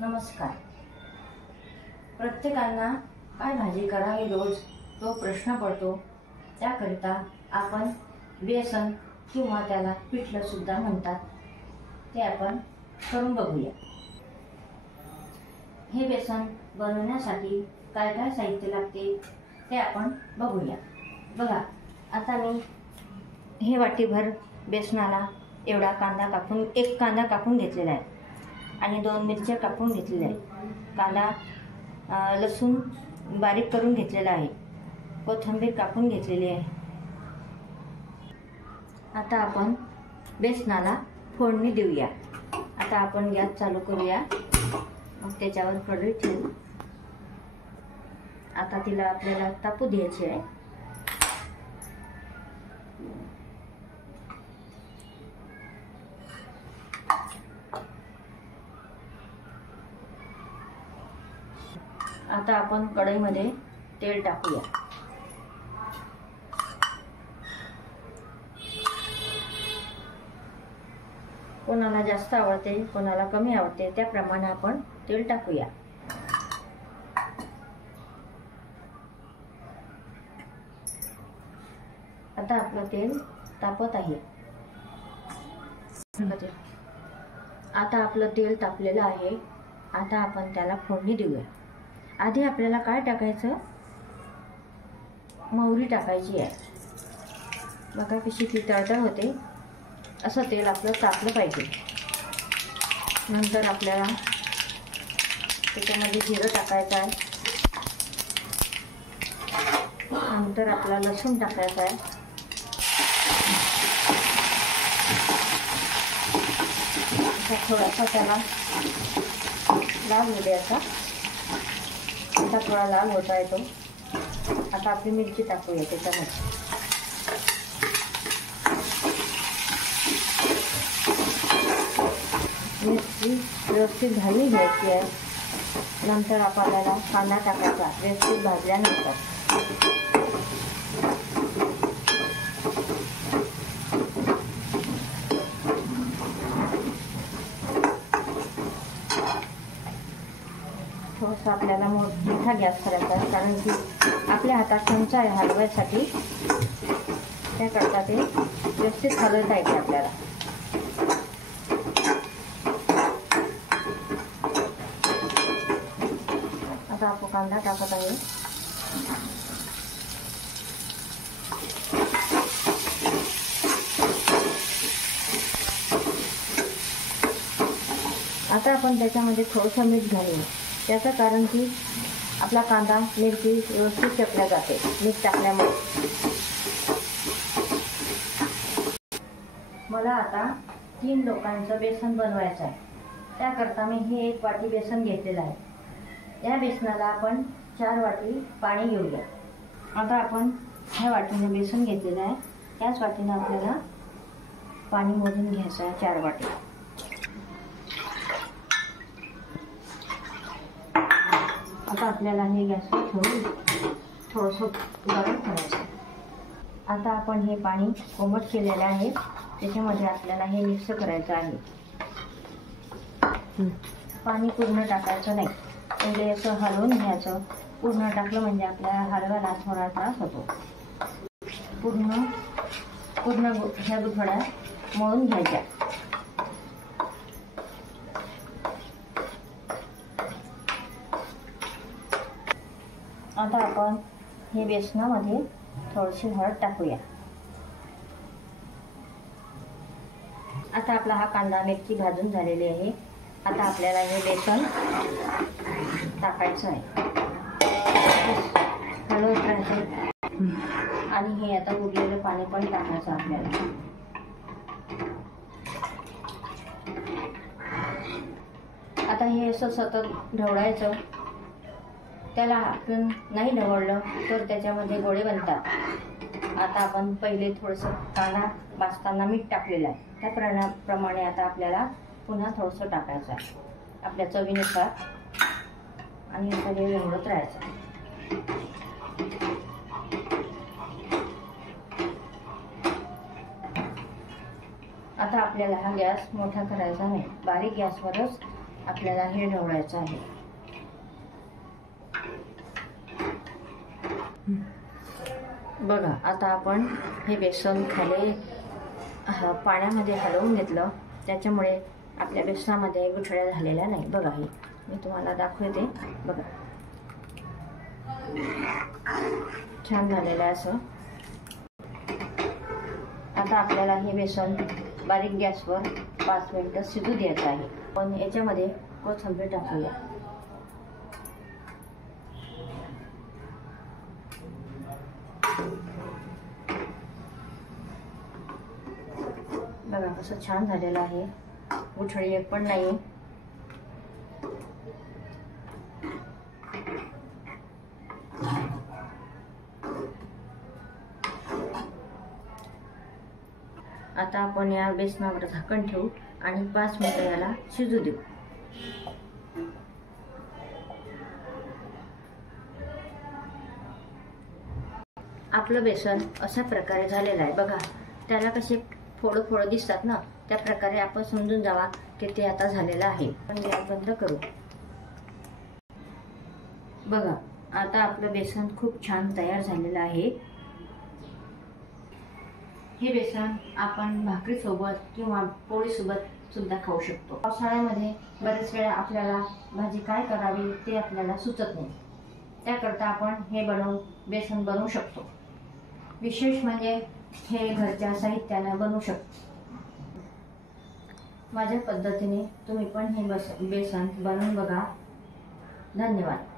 नमस्कार. प्रत्येकांना काय भाजी करावी रोज तो प्रश्न पडतो. त्याकरिता आपण बेसन किंवा त्याला पिठलं सुद्धा म्हणतात ते आपण करून बघूया. हे बेसन बनवण्यासाठी काय काय साहित्य लागते ते आपण बघूया. बघा, आता मी हे वाटीभर बेसनाला एवढा कांदा कापून एक कांदा कापून घेतलेला आहे आणि 2 मिरच्या कापून घेतलेल्या आहेत. कांदा लसूण बारीक करून घेतलेला आहे. कोथिंबीर कापून घेतलेली आहे. आता आपण बेसनाला फोडणी देऊया. आता आपण गॅस चालू करूया. मग त्याच्यावर कढई ठेवू. आता तिला आपल्याला तापू द्यायची आहे. आता आपण कढईमध्ये तेल टाकूया. कोणाला जास्त आवडते कोणाला कमी आवडते त्याप्रमाणे आपण तेल टाकूया. आता आपलं तेल तापत आहे. आता आपलं तेल तापलेलं आहे. आता आपण त्याला फोडणी देऊया. आधी आपल्याला काय टाकायचं, मोहरी टाकायची आहे. बघा कशी ती तळतळ होते. असं तेल आपलं तापलं पाहिजे. नंतर आपल्याला त्याच्यामध्ये जिरं टाकायचं आहे. नंतर आपला लसूण टाकायचा आहे. असा थोडासा त्याला लाल होऊ द्यायचा. आता थोडा लाल होता येतो. आता आपली मिरची टाकूया त्याच्यामध्ये. मिरची व्यवस्थित भाजून घ्यायची आहे. नंतर आपल्याला कांदा टाकायचा व्यवस्थित भाजल्यानंतर. थोडंसं आपल्याला मोठा गॅस करायचा आहे, कारण की आपल्या हातात चमचा आहे हलवायसाठी. त्याकरता ते व्यवस्थित हलवता येते आपल्याला. आता आपण कांदा टाकत आहे. आता आपण त्याच्यामध्ये थोडंसं मीठ घालू. त्याचं कारण की आपला कांदा मिरची व्यवस्थित चपल्या जाते मीठ टाकल्यामुळे. मला आता 3 लोकांचं बेसन बनवायचं आहे. त्याकरता मी हे 1 वाटी बेसन घेतलेलं आहे. या बेसनाला आपण 4 वाटी पाणी घेऊया. आता आपण ह्या वाटीने बेसन घेतलेलं आहे. त्याच वाटीने आपल्याला पाणी मोजून घ्यायचं आहे 4 वाटी. आता आपल्याला हे गॅसवर ठेवून थोडंसं गरम करायचं. आता आपण हे पाणी कोमट केलेलं आहे. त्याच्यामध्ये आपल्याला हे मिक्स करायचं आहे. पाणी पूर्ण टाकायचं नाही. पहिले असं हलवून घ्यायचं. पूर्ण टाकलं म्हणजे आपल्याला हलवायला थोडा त्रास होतो. पूर्ण ह्या गुठळ्या मळून घ्यायच्या. आता आपण हे बेसनामध्ये थोडीशी हळद टाकूया. आता आपला हा कांदा मिरची भाजून झालेली आहे. आता आपल्याला हे बेसन टाकायचं आहे. हळद टाकायचं आणि हे आता उरलेलं पाणी पण टाकायचं आपल्याला. आता हे असं सतत ढवळायचं. त्याला आपण नाही ढवळलं तर त्याच्यामध्ये गोळे बनतात. आता आपण पहिले थोडंसं कांदा भाजताना मीठ टाकलेलं आहे. त्याप्रमाणे आता आपल्याला पुन्हा थोडंसं टाकायचं आहे आपल्या चवीनुसार आणि सगळे ढवळत राहायचं. आता आपल्याला हा गॅस मोठा करायचा नाही. बारीक गॅसवरच आपल्याला हे ढवळायचं आहे. बघा, आता आपण हे बेसन खाली पाण्यामध्ये हलवून घेतलं, त्याच्यामुळे आपल्या बेसनामध्ये गुठळ्या झालेल्या नाही. बघा, हे मी तुम्हाला दाखवते. बघा, छान झालेलं आहे असं. आता आपल्याला हे बेसन बारीक गॅसवर 5 मिनिटं शिजू द्यायचं आहे. पण याच्यामध्ये कोथिंबीर टाकूया. बघा कसं छान झालेलं आहे, गुठळी एक पण नाही. आता आपण या बेसनावर झाकण ठेवू आणि 5 मिनिटं याला शिजू देऊ. आपलं बेसन अशा प्रकारे झालेलं आहे. बघा, त्याला कसे फोडं फोडं दिसतात ना, त्या प्रकारे आपण समजून जावा की ते आता झालेलं आहे. आपण गॅस बंद करू. बघा, आता आपलं बेसन खूप छान तयार झालेलं आहे. हे बेसन आपण भाकरीसोबत किंवा पोळीसोबत सुद्धा खाऊ शकतो. पावसाळ्यामध्ये बरेच वेळा आपल्याला भाजी काय करावी ते आपल्याला सुचत नाही, त्याकरता आपण हे बेसन बनवू शकतो. विशेष म्हणजे हे घरच्या साहित्याने बनवू शकतो. माझ्या पद्धतीने तुम्ही पण हे बेसन बनवून बघा. धन्यवाद.